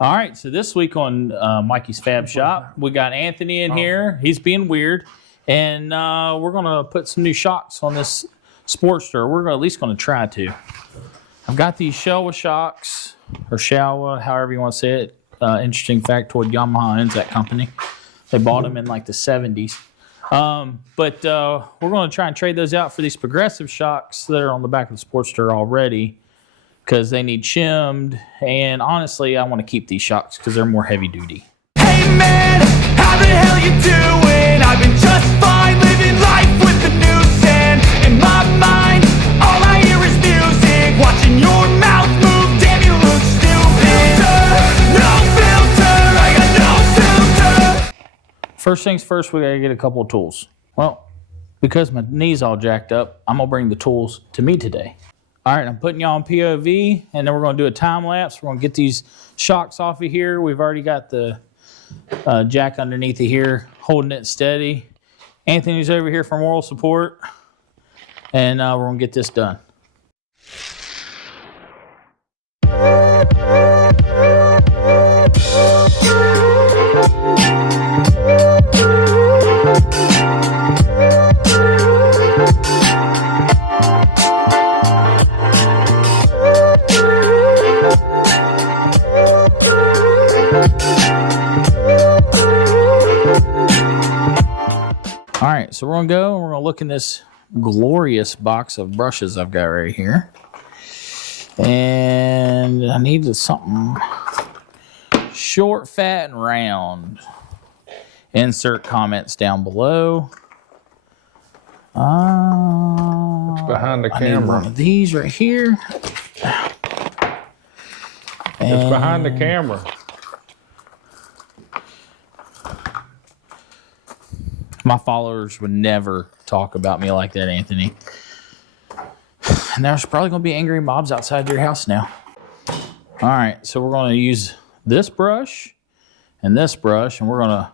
All right, so this week on Mikey's Fab Shop, we got Anthony in here. He's being weird, and we're going to put some new shocks on this Sportster. We're at least going to try to. I've got these Showa shocks, or Showa, however you want to say it. Interesting factoid, Yamaha owns that company. They bought them in like the 70s. But we're going to try and trade those out for these progressive shocks that are on the back of the Sportster already, because they need shimmed, and honestly, I want to keep these shocks because they're more heavy duty. Hey man, how the hell you doing? I've been just fine, living life with the noose and in my mind, all I hear is music, watching your mouth move, damn you look stupid. No filter, I got no filter. First things first, we got to get a couple of tools. Well, because my knee's all jacked up, I'm going to bring the tools to me today. All right, I'm putting y'all on POV, and then we're going to do a time lapse. We're going to get these shocks off of here. We've already got the jack underneath of here, holding it steady. Anthony's over here for moral support, and we're going to get this done. All right, so we're going to go and we're going to look in this glorious box of brushes I've got right here. And I needed something short, fat, and round. Insert comments down below. It's behind the I need camera. one of these right here. It's behind the camera. My followers would never talk about me like that, Anthony. And there's probably going to be angry mobs outside your house now. All right, so we're going to use this brush, and we're going to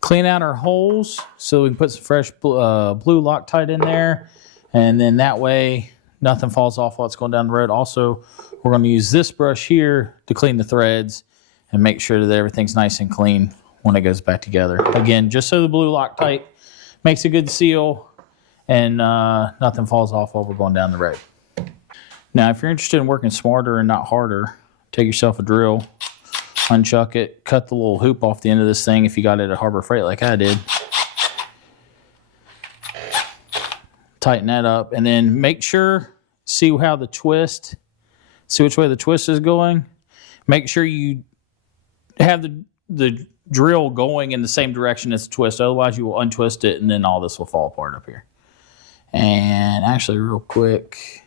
clean out our holes so we can put some fresh blue Loctite in there, and then that way nothing falls off while it's going down the road. Also, we're going to use this brush here to clean the threads and make sure that everything's nice and clean when it goes back together. Again, just so the blue Loctite makes a good seal and nothing falls off while we're going down the road. Now, if you're interested in working smarter and not harder, take yourself a drill, unchuck it, cut the little hoop off the end of this thing if you got it at Harbor Freight like I did. Tighten that up, and then make sure, see which way the twist is going. Make sure you have the drill going in the same direction as the twist. Otherwise, you will untwist it, and then all this will fall apart up here. And actually, real quick,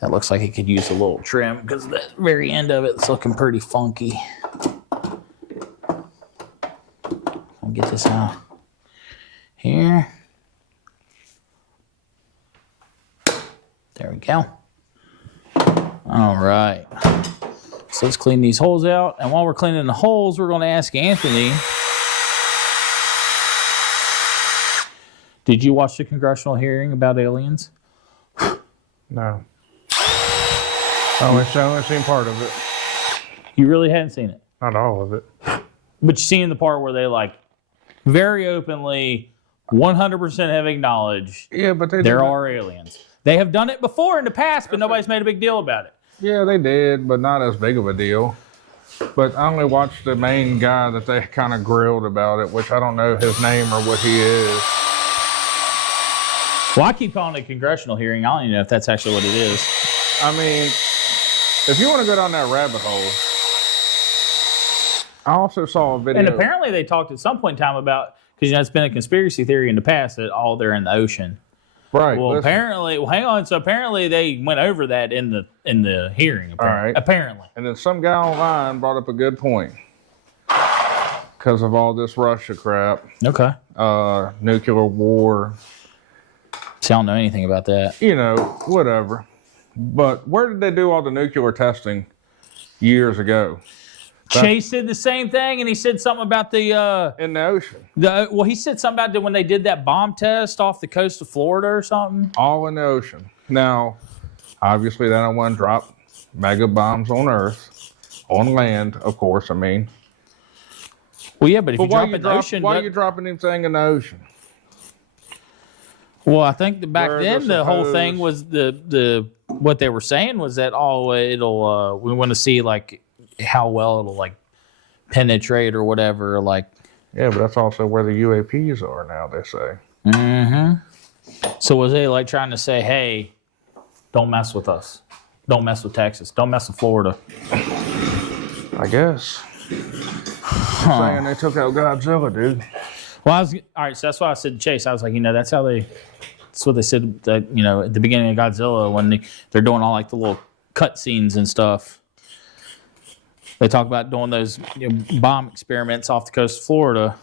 that looks like it could use a little trim because the very end of it's looking pretty funky. I'll get this out here. There we go. All right. So let's clean these holes out. And while we're cleaning the holes, we're going to ask Anthony, did you watch the congressional hearing about aliens? No. I only seen part of it. You really hadn't seen it? Not all of it. But you seen the part where they like very openly, 100% have acknowledged but there are aliens. They have done it before in the past, but nobody's made a big deal about it. Yeah, they did, but not as big of a deal. But I only watched the main guy that they kind of grilled about it, which I don't know his name or what he is. Well, I keep calling it a congressional hearing. I don't even know if that's actually what it is. I mean, if you want to go down that rabbit hole, I also saw a video. And apparently they talked at some point in time about, because it's been a conspiracy theory in the past that all they're in the ocean. Right. Well, hang on. So apparently they went over that in the hearing. All right. Apparently. And then some guy online brought up a good point because of all this Russia crap. Okay. Nuclear war. See, I don't know anything about that. You know, whatever. But where did they do all the nuclear testing years ago? Chase did the same thing, and he said something about the in the ocean. Well, he said something about when they did that bomb test off the coast of Florida or something. All in the ocean. Now, obviously, they don't want to drop mega bombs on Earth On land, of course, I mean. Well, yeah, but if But you drop it in the ocean... why are you dropping anything in the ocean? Well, I think that back Where then they're the whole supposed- thing was the what they were saying was that it'll we want to see like how well it'll like penetrate or whatever, like. Yeah, but that's also where the UAPs are now, they say. Mm-hmm. So was they like trying to say, hey, don't mess with us. Don't mess with Texas. Don't mess with Florida. I guess. Saying they took out Godzilla, dude. Well, all right, so that's why I said to Chase, I was like, that's what they said that, at the beginning of Godzilla when they're doing all like the little cut scenes and stuff. They talk about doing those bomb experiments off the coast of Florida.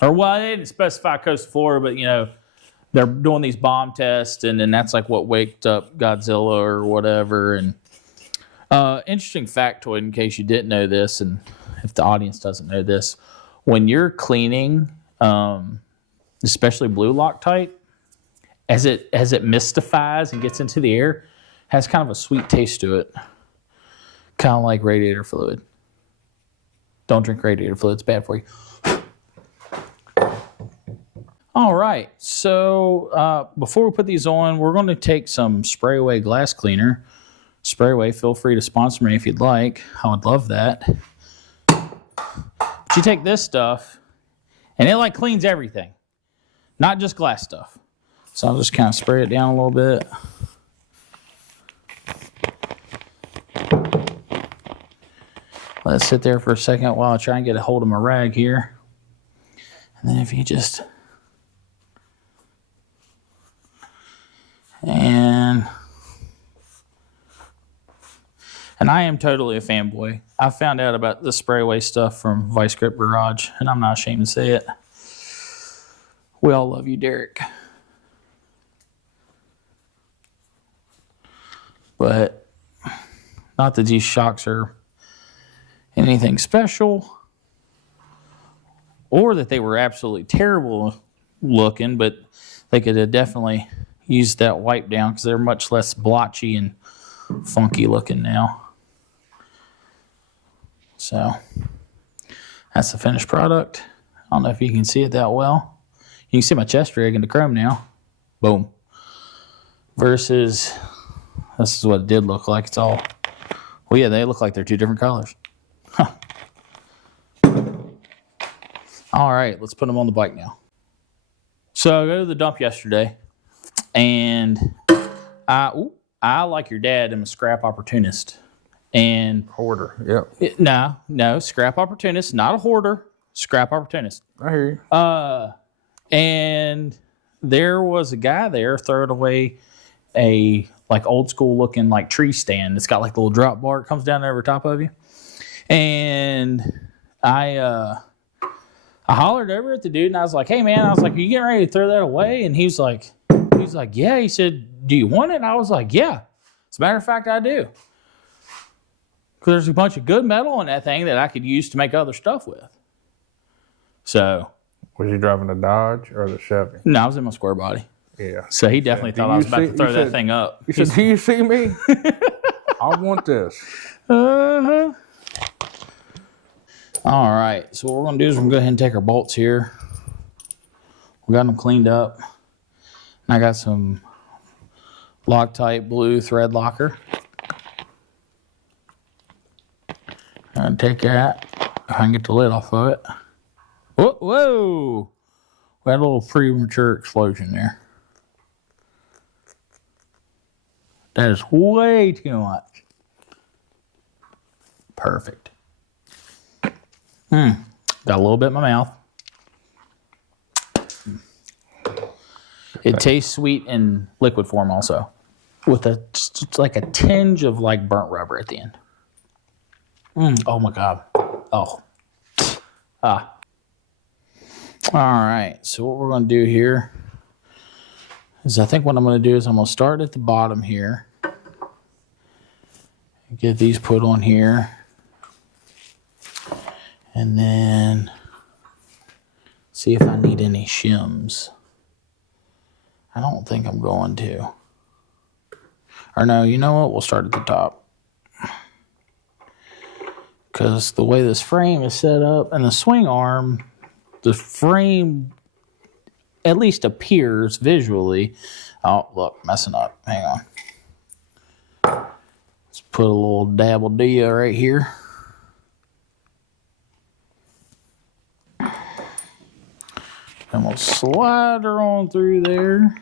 Or, well, they didn't specify coast of Florida, but, they're doing these bomb tests, and then that's like what waked up Godzilla or whatever. And interesting factoid in case you didn't know this, and if the audience doesn't know this, when you're cleaning, especially blue Loctite, as it mystifies and gets into the air, has kind of a sweet taste to it. Kind of like radiator fluid. Don't drink radiator fluid, it's bad for you. All right, so before we put these on, we're going to take some Spray Away glass cleaner. Spray Away, feel free to sponsor me if you'd like. I would love that. But you take this stuff, and it like cleans everything, not just glass stuff. So I'll just kind of spray it down a little bit. Let it sit there for a second while I try and get a hold of my rag here. And then if you just... And I am totally a fanboy. I found out about the Spray Away stuff from Vice Grip Garage, and I'm not ashamed to say it. We all love you, Derek. But not that these shocks are anything special, or that they were absolutely terrible looking, but they could have definitely used that wipe down because they're much less blotchy and funky looking now. So that's the finished product. I don't know if you can see it that well. You can see my chest rig in the chrome now. Boom. Versus, this is what it did look like. It's all, well, yeah, they look like they're two different colors. Huh. All right, let's put them on the bike now. So I go to the dump yesterday, and I like your dad, am a scrap opportunist. And Hoarder, yep. No, scrap opportunist, not a hoarder, scrap opportunist. I hear you. And there was a guy there throwing away a like old school looking like tree stand. It's got like the little drop bar that comes down over top of you. And I hollered over at the dude and I was like, hey man, I was like, are you getting ready to throw that away? And he was like, yeah. He said, do you want it? And I was like, yeah. As a matter of fact, I do. Because there's a bunch of good metal in that thing that I could use to make other stuff with. So. Was you driving the Dodge or the Chevy? No, I was in my square body. Yeah. So he definitely thought I was about to throw that thing up. He said, do you see me? I want this. Uh-huh. All right. So what we're going to do is we're going to go ahead and take our bolts here. We got them cleaned up. And I got some Loctite blue thread locker. I'm going to take that. If I can get the lid off of it. Whoa! We had a little premature explosion there. That is way too much. Perfect. Got a little bit in my mouth. It tastes sweet in liquid form also. With just like a tinge of like burnt rubber at the end. Oh my God. Oh. All right, so what we're going to do here is I think what I'm going to do is I'm going to start at the bottom here. Get these put on here. And then see if I need any shims. I don't think I'm going to. Or no, you know what? We'll start at the top. because the way this frame is set up and the swing arm, the frame at least appears visually. Oh, look, messing up. Hang on. Let's put a little dabble dia right here. And we'll slide her on through there.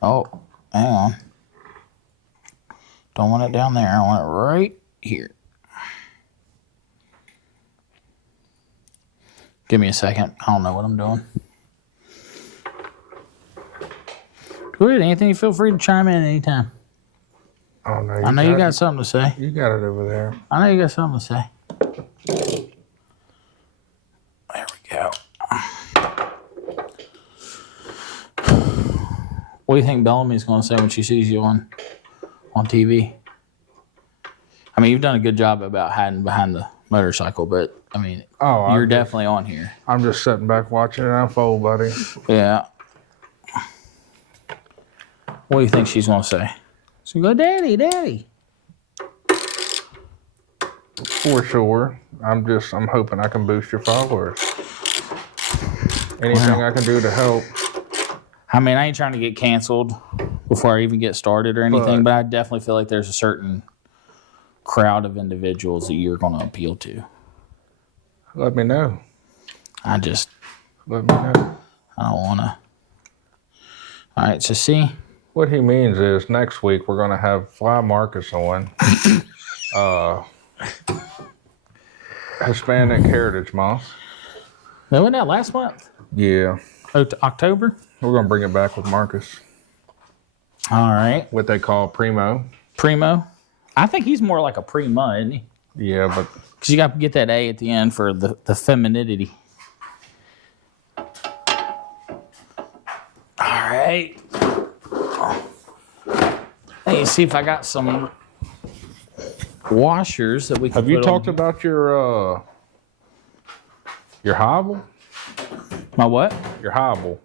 Oh, hang on. Don't want it down there. I want it right here. Give me a second. I don't know what I'm doing. Go ahead, Anthony. Feel free to chime in anytime. Oh, no. I know you got something to say. You got it over there. I know you got something to say. There we go. What do you think Bellamy's going to say when she sees you on TV? I mean, you've done a good job about hiding behind the motorcycle, but, I mean, you're definitely on here. I'm just sitting back watching it unfold, buddy. Yeah. What do you think she's going to say? She's going to go, Daddy, Daddy. For sure. I'm hoping I can boost your followers. Anything I can do to help. I mean, I ain't trying to get canceled before I even get started or anything, but I definitely feel like there's a certain crowd of individuals that you're going to appeal to. Let me know. Let me know. I don't want to. All right, so see. What he means is next week we're going to have Fly Marcus on. Hispanic Heritage Month. Wasn't that last month? Yeah. October? We're going to bring it back with Marcus. All right. What they call Primo. Primo? I think he's more like a prima, isn't he? Yeah, but... Because you got to get that A at the end for the femininity. All right. Hey, see if I got some washers that we can Have you put talked on. about your hobble? My what? Your hobble.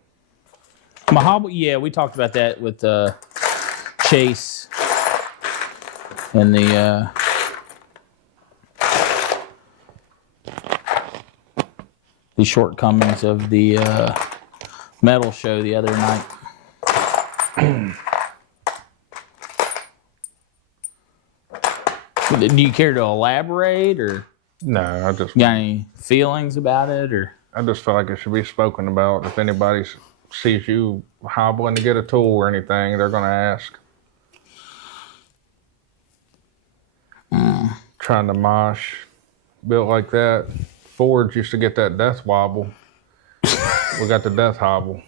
My hobble? Yeah, we talked about that with Chase and the shortcomings of the metal show the other night. Do you care to elaborate, or No, I just got any feelings about it, or? feel like it should be spoken about. If anybody sees you hobbling to get a tool or anything, they're going to ask. Trying to mosh, built like that. Fords used to get that death wobble. We got the death hobble.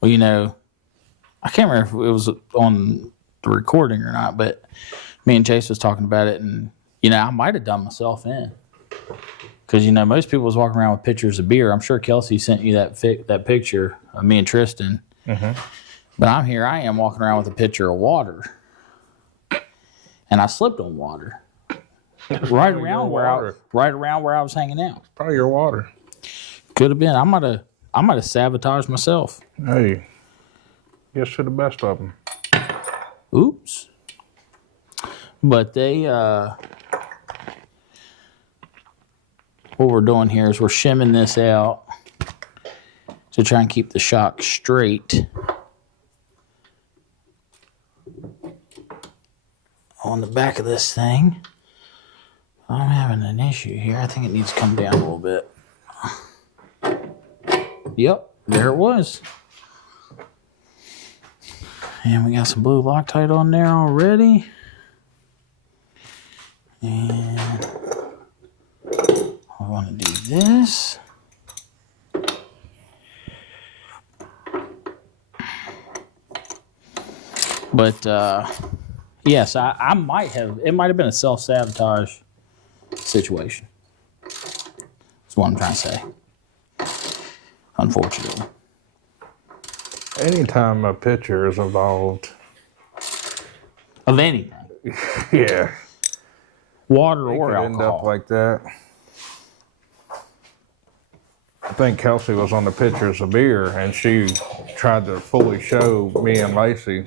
Well, you know, I can't remember if it was on the recording or not, but me and Chase was talking about it, and, you know, I might have done myself in. Because, you know, most people was walking around with pictures of beer. I'm sure Kelsey sent you that picture of me and Tristan. Mm-hmm. But I'm here, I am walking around with a pitcher of water. And I slipped on water. right around where I was hanging out. Probably your water. Could have been. I might have sabotaged myself. Hey, guess to the best of them. Oops. But they, what we're doing here is we're shimming this out to try and keep the shock straight on the back of this thing. I'm having an issue here. I think it needs to come down a little bit. Yep, there it was. And we got some blue Loctite on there already. And I want to do this. But yes, I might have. It might have been a self-sabotage situation. That's what I'm trying to say. Unfortunately. Anytime a pitcher is involved. Of anything. Yeah. Water It or could alcohol. end up like that. I think Kelsey was on the pitchers of beer, and she tried to fully show me and Lacey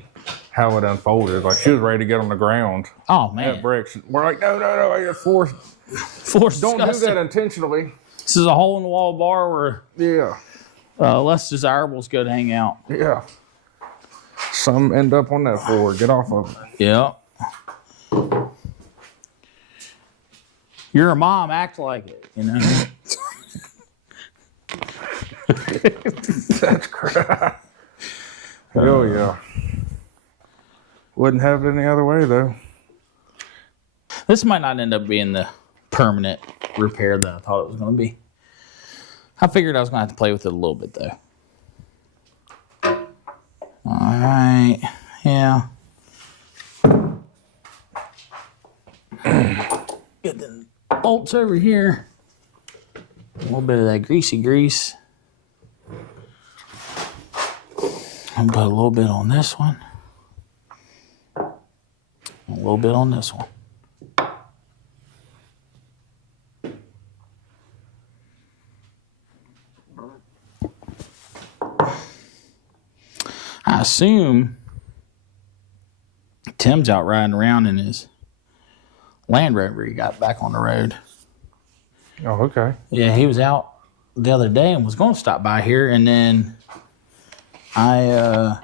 how it unfolded. Like she was ready to get on the ground. Oh At man, bricks. We're like, no, I got forced. force Don't do disgusting. that intentionally. This is a hole in the wall bar where Yeah. less desirables go to hang out. Yeah. Some end up on that floor. Get off of it. Yeah. You're a mom, act like it, you know. That's crap. Oh yeah. Wouldn't have it any other way though. This might not end up being the permanent repair that I thought it was going to be. I figured I was going to have to play with it a little bit though. All right. Yeah. Get the bolts over here. A little bit of that greasy grease. I'll put a little bit on this one. A little bit on this one. I assume Tim's out riding around in his Land Rover he got back on the road. Oh, okay. Yeah, he was out the other day and was going to stop by here, and then I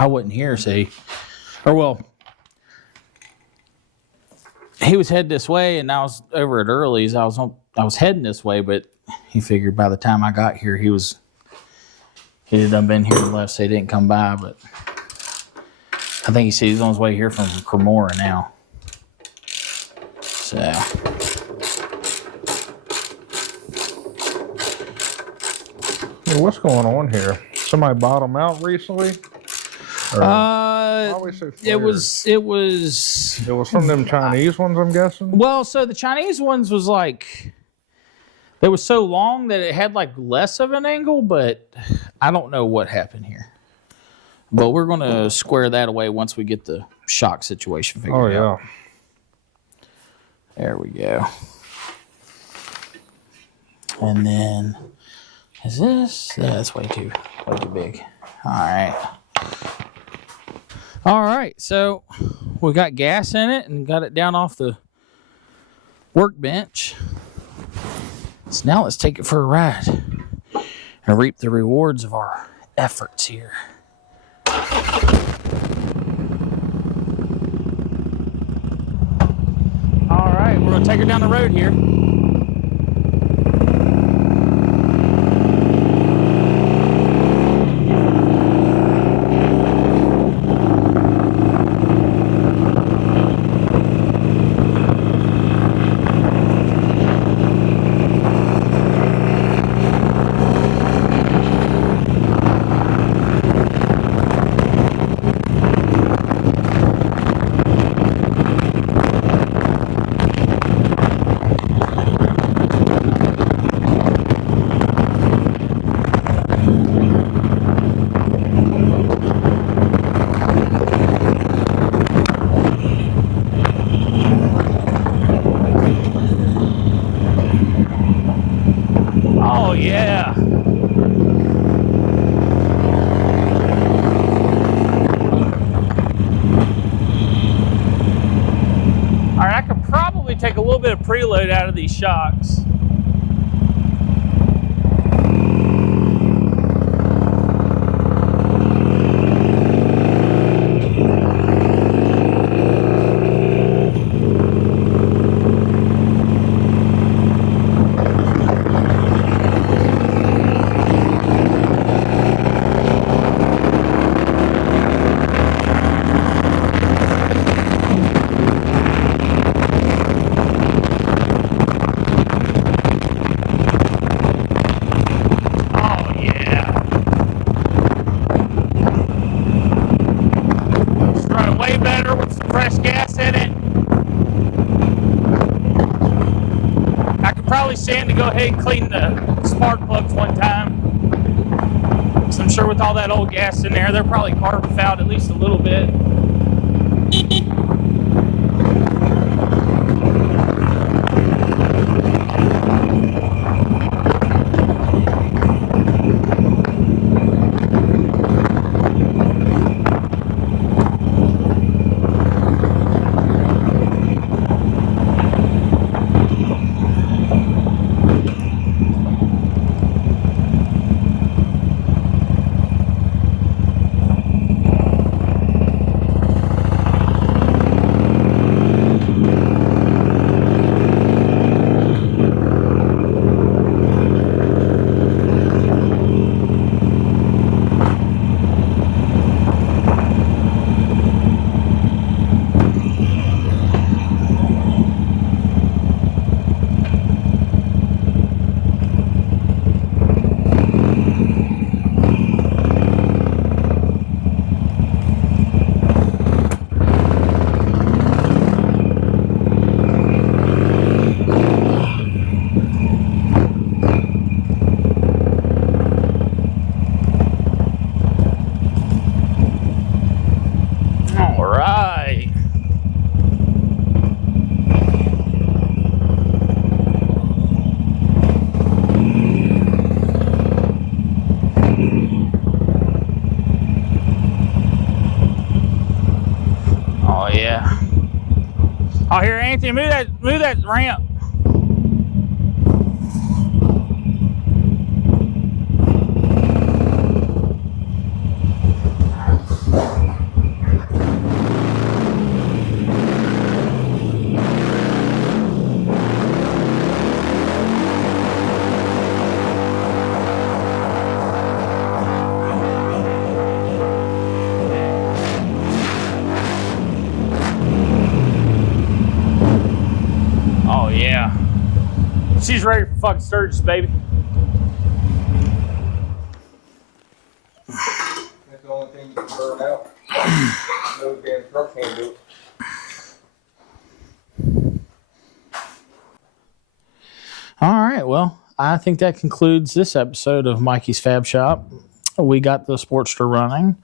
wasn't here, see. Or well, he was headed this way, and I was over at Early's. I was heading this way, but he figured by the time I got here, he had done been here and left, so he didn't come by. But I think he said he's on his way here from Cremora now. So. Hey, what's going on here? Somebody bought them out recently? Always so It flared. was It was from them Chinese ones, I'm guessing. well, so the Chinese ones was like, they were so long that it had like less of an angle, but I don't know what happened here. But we're going to square that away once we get the shock situation figured Oh out. yeah. There we go. And then, is this? Yeah, that's way too big. All right. All right, so we got gas in it and got it down off the workbench. So now let's take it for a ride and reap the rewards of our efforts here. All right, we're gonna take her down the road here. Oh, yeah. All right, I could probably take a little bit of preload out of these shocks. Sand to go ahead and clean the spark plugs one time. So I'm sure with all that old gas in there, they're probably carbon fouled at least a little bit. All right. Oh yeah. Oh, here, Anthony, move that ramp. Oh yeah. She's ready for fucking Sturgis, baby. That's the only thing you can burn out. No damn truck can't do it. All right, well, I think that concludes this episode of Mikey's Fab Shop. We got the Sportster running.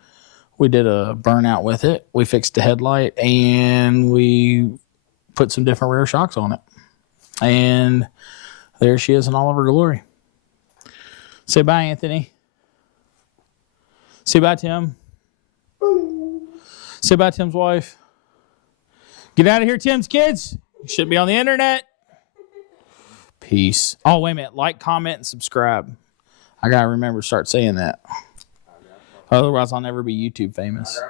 We did a burnout with it. We fixed the headlight, and we put some different rear shocks on it. And there she is in all of her glory. Say bye, Anthony. Say bye, Tim. Say bye, Tim's wife. Get out of here, Tim's kids. You should be on the internet. Peace. Oh, wait a minute. Like, comment, and subscribe. I got to remember to start saying that. Otherwise, I'll never be YouTube famous.